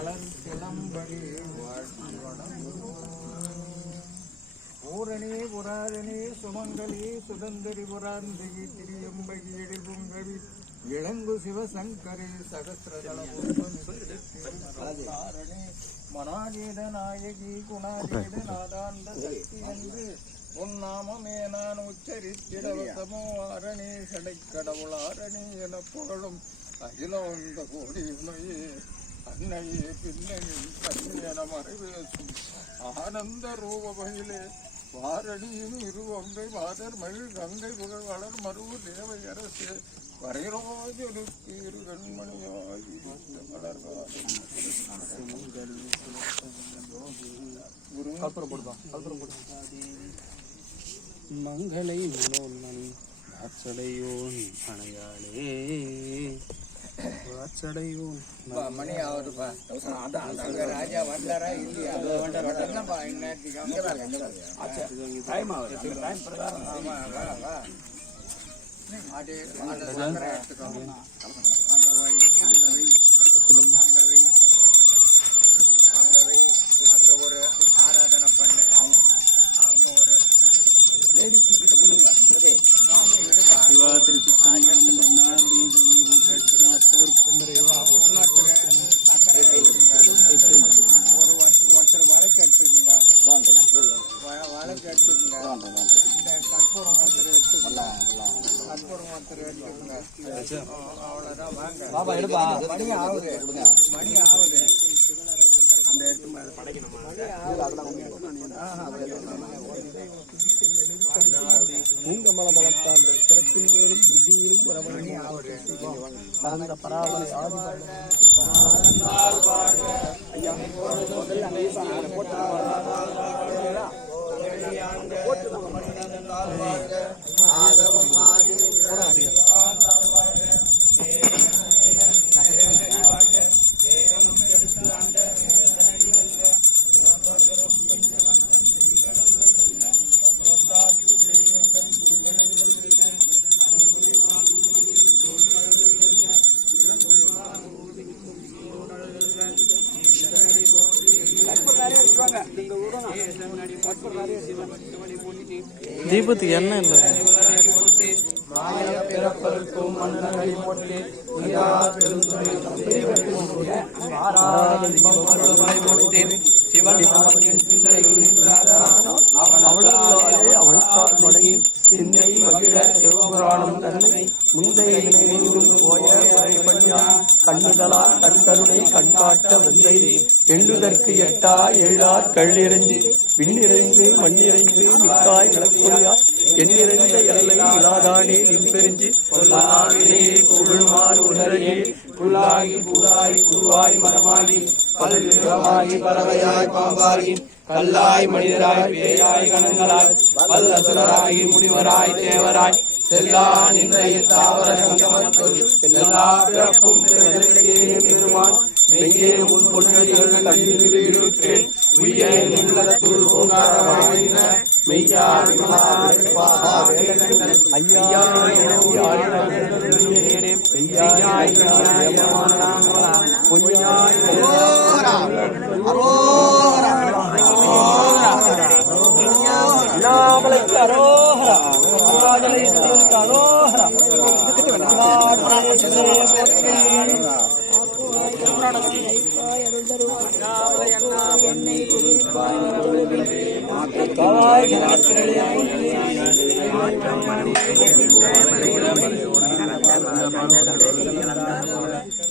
மலர் சிலம்படி பூரணி புராதனி சுமங்கலி சுதந்திரி புராந்திகி திரியம்பகி எழில்புங்கவி இளங்கு சிவசங்கரி சகசிரதளபுரணி மனாஜேத நாயகி குணாஜேத நாதாந்த சக்தி என்று உன்னாமமே நான் உச்சரித்திடவசமோ ஆரணி சடை கடவுளாரணி என புகழும் அகிலோந்த கோடி உமையே அன்னையே பின்னணி கண்ணியன மறைவேசும் ஆனந்த ரூபமகிலே வாரணியும் இருவங்கை மாதர் மகிழ் கங்கை புகழ் வளர் மருவு தேவை அரசே வரைரோஜனுக்கு இரு கண்மணியாகி மங்களை மனோன்மணி வாச்சடையோன் அணையாளே வாச்சடையோன் மணி ஆகுதுப்பா ராஜா வந்தாரா இல்லையா அங்க ஒரு ஆராதனை பண்ண அங்க ஒரு லேடிஸ் கிட்ட கொடுங்க ஒருத்தர் வழக்கு எடுத்துக்குங்க வழக்கு எடுத்துக்குங்க இந்த கற்பூரம் ஒருத்தர் எடுத்துக்கல கற்பூரம் ஒருத்தர் எடுத்துக்குங்க அவ்வளோதான் வாங்க மணி ஆகுது அந்த எடுத்து படைக்கணும் பூங்கமல மலத்தாண்ட சிறப்பின் மேலும் விதியிலும் வரவணி ஆவணி பராமரி தீபத்துக்கு என்ன இல்லை பிறப்பதற்கும் மன்னரை போட்டு சிந்தை மகிழ சிவபுராணம் தன்னை முந்தைய மீண்டும் போய கண்ணுதலால் கண்கருணை கண்காட்ட வந்தை எண்ணுதற்கு எட்டா ஏழார் கள்ளிறைஞ்சு விண்ணிறைந்து மண்ணிறைந்து மிக்காய் விளக்குறியாய் எண்ணிறைந்த எல்லை இலாதானே நின்பெறிஞ்சு புகழ்மாறு உணரையே புல்லாகி பூராய் குருவாய் மரமாகி பல்விருகமாகி பறவையாய் பாம்பாகி கல்லாய் மனிதராய் பேயாய் கணங்களாய் வல்லசுரராகி முனிவராய் தேவராய் செல்லா நின்றைய தாவர சங்கமத்துள் எல்லா பிறப்பும் பெருமான் மெய்யே உன் பொன்னடிகள் கண்ணில் வீடுற்றேன் உய்யே உள்ளத்துள் ஓங்காரமாயின மெய்யா ஐயா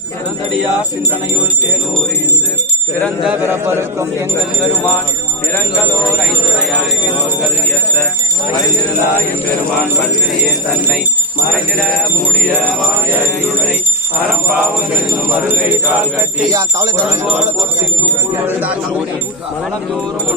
சிறந்தடியார் சிந்தனையுள் தேனூரிந்து பிறந்த பிறப்பருக்கும் எங்கள் பெருமான் நிறங்களோர் ஐந்துடையாய் வினோர்கள் ஏற்ற மறைந்திருந்தாய் எம்பெருமான் பல்வினையே தன்னை மறைந்திட மூடிய மாய இருளை அறம்பாவங்கள் என்னும் அருகை கால் கட்டி மலந்தோறும்